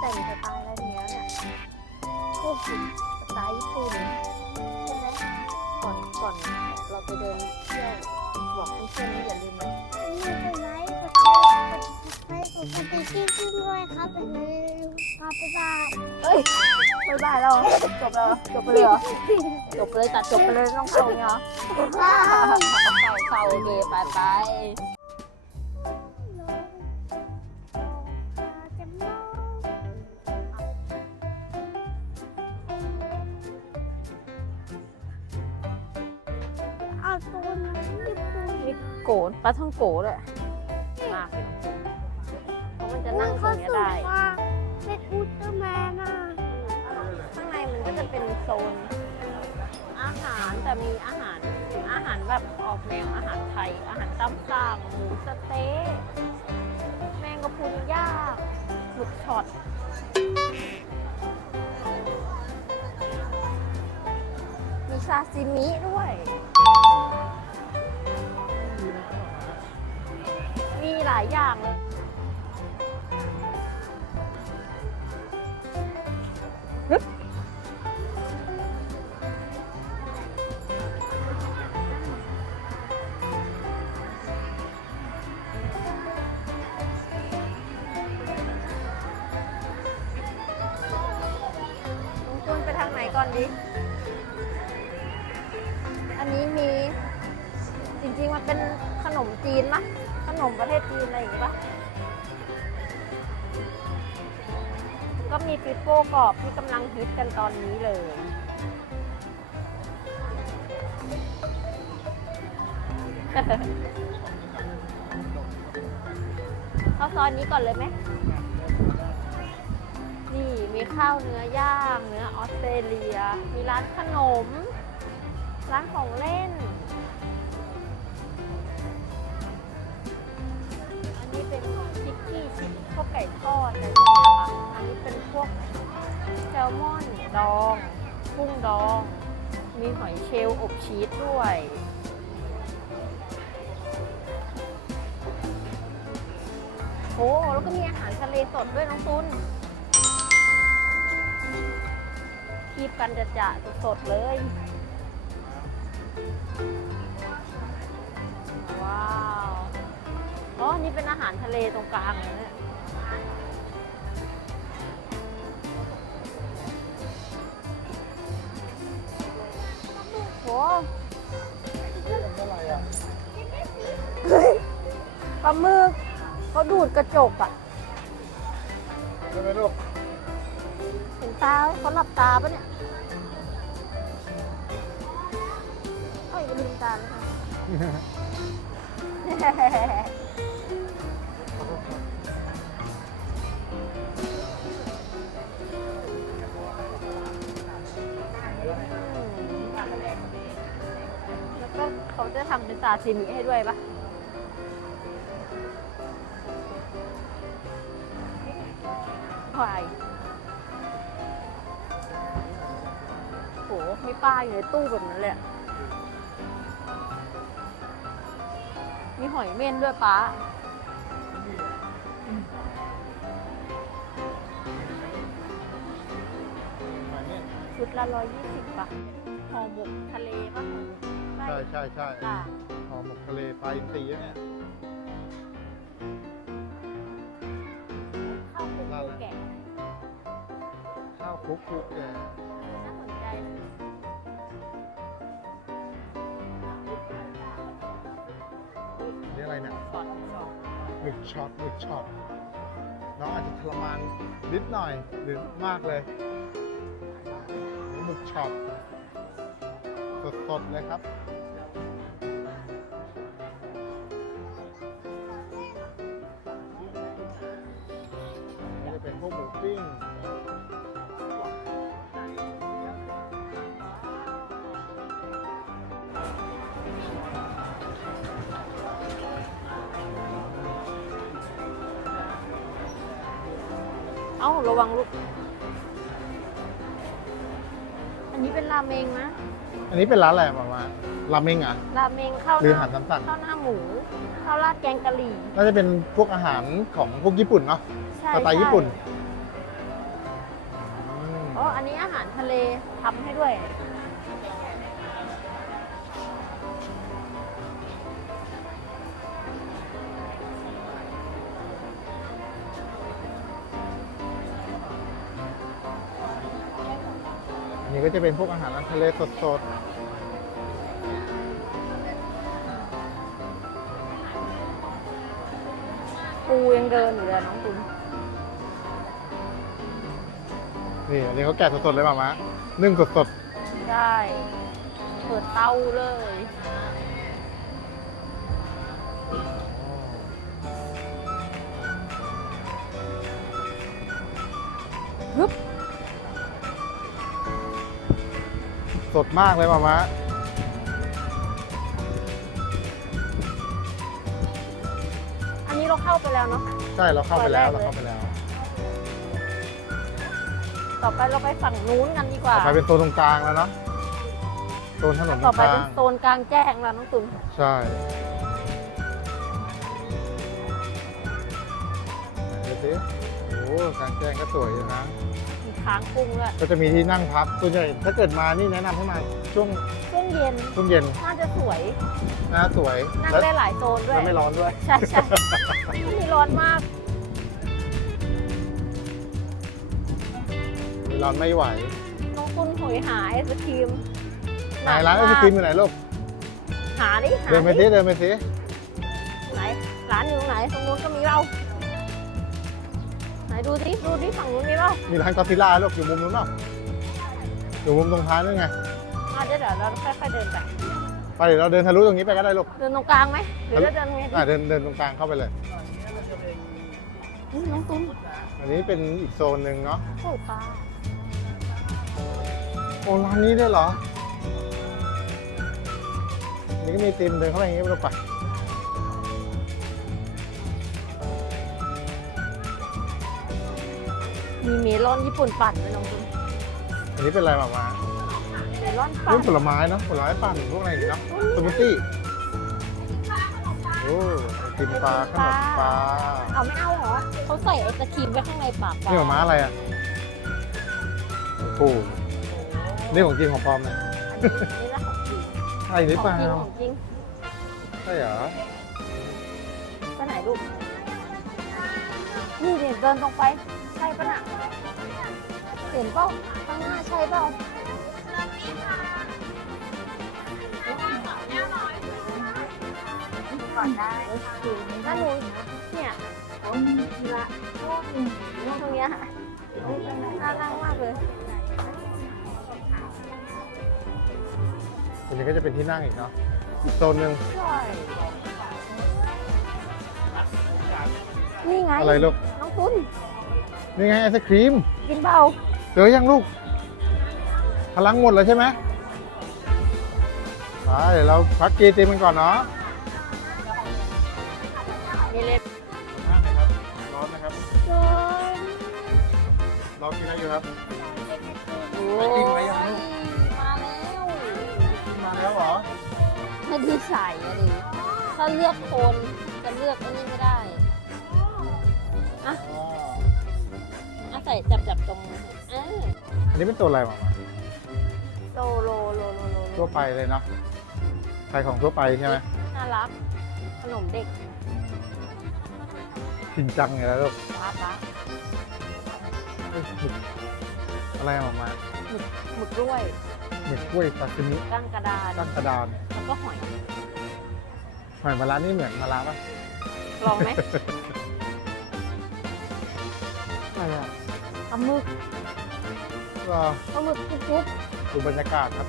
แต่งสไตล์อะไรเนี้ยเนี่ยพวกสไตล์ญี่ปุ่นใช่ไหมก่อนก่อนเราไปเดินเที่ยวบอกเพื่อนๆว่าอย่าลืมนะมีคนไลค์กดแชร์กดไลค์กดติดที่ขึ้นด้วยครับเป็นเลยครับบ๊ายบายเอ้ยบายบายเราจบแล้วจบไปเลยเหรอจบไปเลยตัดจบไปเลยไม่ต้องเข้าเงี้ยเหรอว้าวเข้าเข้าโอเคไปไป ตัวนั้นญี่ปุ่นมีโกนปลาท่องโกด้วยมากเลยเพราะมันจะนั่งตรงเนี้ยได้ว่าเป็นอุลตร้าแมนอะข้างในมันก็จะเป็นโซน อาหารแต่มีอาหารอาหารแบบออกแนวอาหารไทย อาหารตามสั่งหมูสะเต๊ะแมงกะพรุนย่างหมึกช็อตมีซาซิมิด้วย มีหลายอย่างเลยลุงจุนไปทางไหนก่อนดีอันนี้มี จริงๆ มันเป็นขนมจีนมะ นมประเทศจีนอะไรอย่างงี้ปะก็มีปิโป้กรอบที่กำลังฮิตกันตอนนี้เลยเข้าซอยนี้ก่อนเลยไหม นี่มีข้าวเนื้อย่าง เนื้อออสเตรเลีย มีร้านขนม ร้านของเล่น ชิคกี้ชิคพวกไก่ทอดอะไรอย่างเงี้ยค่ะ อันนี้เป็นพวกแซลมอนดองกุ้งดอง มีหอยเชลล์อบชีสด้วย โอ้แล้วก็มีอาหารทะเลสดด้วยน้องตุนคีบกันจะจะสดๆเลย ว้าว อ๋อนี่เป็นอาหารทะเลตรงกลางเลยเนี่ยโหเฮ้ยปลาหมึกเขาดูดกระจกอะ ใช่ไหมลูกเห็นตาเขาหลับตาปะเนี่ยเอ้ยลืมตาแล้วค่ะ เขาจะทำเป็นซาซิมิให้ด้วยปะควายโหมีปลาอยู่ในตู้แบบนั้นเลยอะมีหอยเม่นด้วยป้าชุดละร้อยยี่สิบบาทห่อหมกทะเลป่ะ ใช่ใช่ใช่ค่ะห่อหมกทะเลปลาอินทรีเนี่ยข้าวคลุกปูแกะข้าวคลุกคลุกแกน่าสนใจเลยนี่อะไรเนี่ยสอนสอนหมึกช็อตหมึกช็อตน้องอาจจะทรมานนิดหน่อยหรือมากเลยหมึกช็อตสดๆเลยครับ จะเป็นพวกหมูปิ้งาระวังลูก อันนี้เป็นราเมงนะ อันนี้เป็นร้านอะไรบอกมาราเมงอะ ราเมงข้าวหรือหอาน้าหารตามสั่ง ข้าวหน้าหมู ข้าวราดแกงกะหรี่ น่าจะเป็นพวกอาหารของพวกญี่ปุ่นเนาะ ใช่สไตล์ญี่ปุ่น ใช่ อืมอ๋ออันนี้อาหารทะเลทำให้ด้วย อันนี้ก็จะเป็นพวกอาหารทะเลสดปูยังเดินอยู่เลยน้องคุณ นี่อันนี้เขาแกะสดๆเลยป่ะมะนึ่งสดได้เปิดเตาเลยฮึบๆสดมากเลยป่ะมะอันนี้เราเข้าไปแล้วเนาะ ใช่เราเข้าไปแล้วซอยแรเรากเลยเข้าไปแล้ว ต่อไปเราไปฝั่งนู้นกันดีกว่า ต่อไปเป็นโซนตรงกลางแล้วเนาะโซนถนนตรต่องไปกลาเป็นงโซนกลางแจ้งแล้วน้องตุนใช่ดูสิโอ้กลางแจ้งก็สวยอยู่นะ มีค้างกุ้งด้วยก็จะมีที่นั่งพักส่วนใหญ่ถ้าเกิดมานี่แนะนำให้มาช่วงช่วงเย็นช่วงเย็นน่าจะสวยนะสวยนั่งแล้วได้หลายโซนด้วแล้ยวไม่ร้อนด้วย ใช่ใช่ไม่มีร้อนมาก ไม่ร้อนไม่ไหว น้องตุนหอยหาไอศครีมไหนร้านไอศครีมอยู่ไหนลูก หาดิหาเดินไปสิเดินไปสิไหนร้านอยู่ตรงไหนตรงนู้นก็มีเราไหนดูดิดูดิฝั่งนู้นมีเรามีร้านกอซิล่าลูกอยู่มุมนู้นเปล่าอยู่มุมตรงท้ายนั่นไงอะเดี๋ยวเดี๋ยวเราค่อยๆเดินไปไปเดี๋ยวเราเดินทะลุตรงนี้ไปก็ได้ลูกเดินตรงกลางไหมหรือจะเดินไงดีอ่าเดินเดินตรงกลางเข้าไปเลยอุ๊ยน้องตุนอันนี้เป็นอีกโซนหนึ่งเนาะโอ้ปลาโอ้ร้านนี้ด้วยเหรอ นี่ก็มีติมเดินเข้าไปอย่างนี้ไปลูกไปมีเมลอนญี่ปุ่นปั่นด้วยน้องตุนอันนี้เป็นอะไรมามาเมลอนปั่รุ่นนผลไม้เนาะผลไม้ปั่นพวกอะไรอย่างงี้เนาะสมูทตี้โอ้ไอติมปลาขนมปลาเอาไม่เอาเหรอเขาใส่ไอศครีมไว้ข้างในปากปลานี่ของม้าอะไรอะโอ้โห นี่ของจริงของปลอมเนี่ยอันนี้นี่แหละของจริงใช่หรือขเปองล่าจริงของจริงใช่เหรอไปไหนลูกนี่เดินเดินตรงไป ใช่ปะน่ะเห็นเปล่าข้างหน้าใช่เปล่าก่อนได้ถ้าหนูเนี่ยตรงเนี้ยน่านั่งมาก นนี้ก็จะเป็นที่นั่งอีกเนาะอีกโซนหนึ่งใช่นี่ไงอะไรลูกน้องตุ้นนี่ไงไอศครีมกินเปล่าเจอยังลูก พลังหมดแล้วใช่ไหมไปเดี๋ยวเราพักกีติมกันก่อนเนาะมีเล็บร้อนนะครับ จนรอกินอะไรอยู่ครับ โอ้ไปกินไว้ย ไม่ได้ใส่อะดิถ้าเลือกโคนจะเลือกอันนี้ไม่ได้อ๋ออะใส่จับจับตรงเอออันนี้เป็นตัวอะไรมามาโลโลโลโลโลทั่วไปเลยเนาะใครของทั่วไปใช่ไหมน่ารัก ขนมเด็กจริงจังไงแล้วลูกป้าป้าเอ้ยหมึกอะไรออกมาหมึกด้วยหมึกกล้วยซาซิมิก้างกระดาน ตั้งกระดานแล้ว ก็หอย หอยมะระนี่เหมือนมะระปะลองไหมอะไรอะปลาหมึกก็ปลาหมึกกรุบกรุบดูบรรยากาศครับ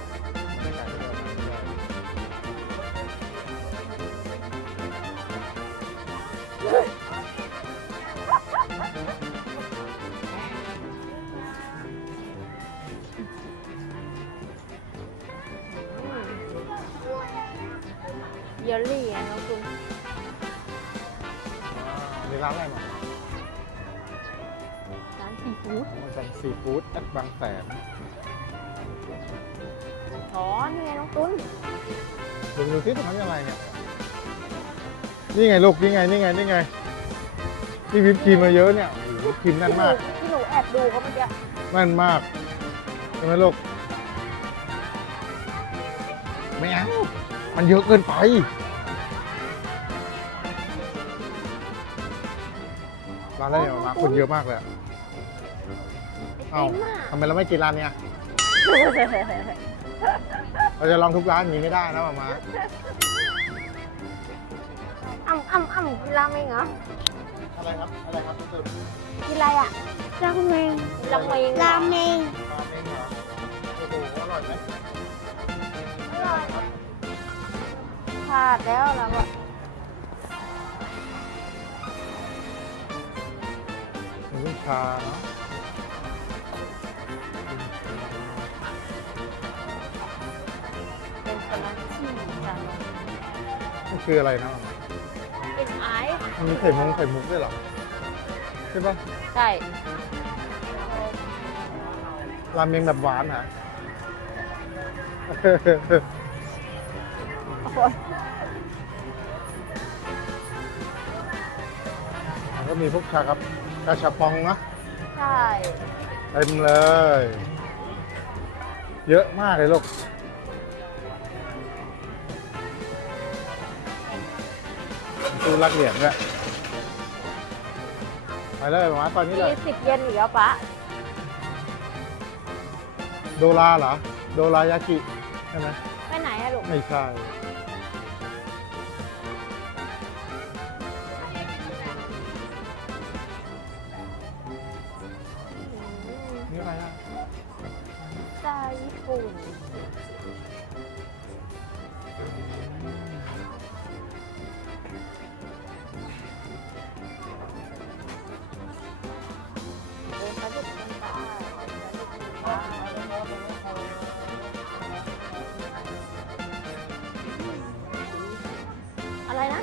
เยลลี่ไงน้องคุณอ่ามีร้านอะไรมาร้านสีฟู้ดมาจากซีฟู้ดแอดบางแสนอ๋อนี่ไงน้องตุ้นดูดูซิตรงนั้นอะไรเนี่ย นี่ไงลูกนี่ไง นี่ไง นี่ไง นี่วิปครีมมาเยอะเนี่ยโอ้โหวิปครีมแน่นมาก ที่หนูแอบดูเขาเมื่อกี้แน่นมากใช่ไหมลูก ไม่เอา มันเยอะเกินไป ร้านอะไรเนี่ยมาคนเยอะมากเลยอะไอเอ้าติมอะทำไมเราไม่กินร้านเนี้ย เราจะลองทุกร้านอย่างนี้ไม่ได้นะมามาอ่ำอ่ำอ่ำกินราเมงเหรอ อะไรครับ อะไรครับน้องตื่นกินอะไรอะ ราเมง ราเมงเหอราเมงราเมงเหรอโอ้โหอร่อยไหมอร่อย พลาดแล้วเราอะมีลูกชาเนาะเป็นสลัดชีสกันมันคืออะไรนะมามาเป็นไอซ์มันมีไข่มุงไข่มุกด้วยเหรอ ใช่ปะใช่ราเมงแบบหวานเห รอโอ้โหแล้วก็มีพวกชาครับชาชาปองเนาะใช่ เต็มเลย เยอะมากเลยลูกตู้รักเหรียญด้วยไปเลยมาตอนนี้มีเลยสิบเยนอีกแล้วปะโดราเหรอ โดรายากิใช่ไหมไปไหนอะลูก ไม่ใช่ ญี่ปุ่น เดินสะดุดกันไปสะดุดกันไปอะไรนะ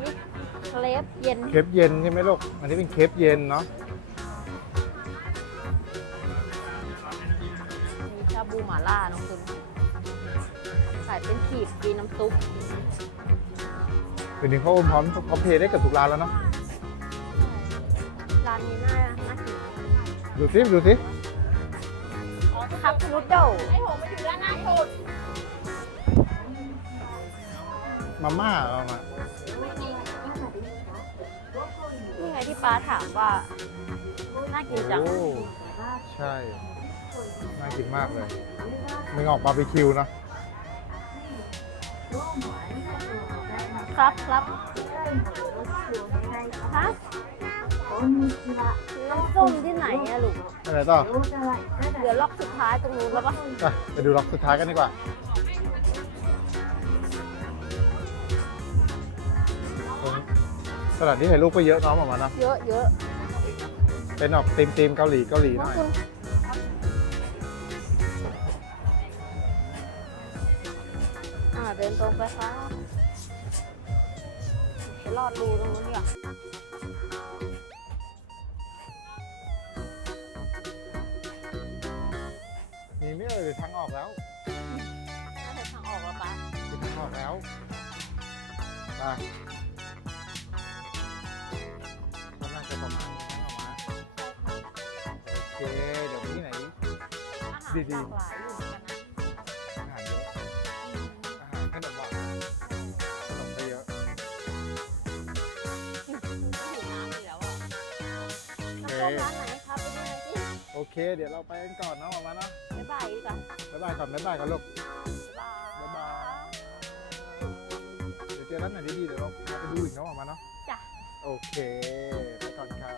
นี่เคลฟเย็น เคปเย็นใช่ไหมลูก อันนี้เป็นเคปเย็นเนาะ บูหม่าล่าน้องคุณขายเป็นขีดมีน้ำซุปเดี๋ยวนี้เขาพร้อมเขาเพย์ได้กับทุกร้านแล้วเนาะร้านนี้น่าน่ากินดูซิดูซิคัพนูดเดิลไอผมไปถึงร้านน้ำสุดมาม่าเอามานี่ไงที่ป้าถามว่าน่ากินจังโอ้ใช่ น่ากินมากเลยมันออกบาร์บีคิวเนอะครับครับฮะน้ำส้มที่ไหนอะลูก อะไรต่อ เดี๋ยวล็อกสุดท้ายตรงนู้นแล้วปะไปไปดูล็อกสุดท้ายกันดีกว่าสลัดที่ถ่ายรูปก็เยอะเน้องออกมาเนาะเยอะเยอะเป็นออกตีมตีมเกาหลีเกาหลีหน้อน่งอย คุณ เดินตรงไปครับไปลอดรูตรงนู้นดีกว่ามีไม่เอ่ยทางออกแล้วน่าจะทางออกแล้วปะมีทางออกแล้วไปก็น่าจะประมาณนี้นะออกมาโอเคเดี๋ยวไปที่ไหน อาหารดีๆหลากหลายอยู่ เค เดี๋ยวเราไปกันก่อนเนาะออกมาเนาะบ๊ายบายดีกว่าบ๊ายบายก่อนบ๊ายบายก่อนลูก บ๊ายบายบ๊ายบายเดี๋ยวเจอร้านไหนดีๆเดี๋ยวเราพาไปดูอีกเนาะออกมาเนาะจ้ะ โอเค ไปก่อนครับ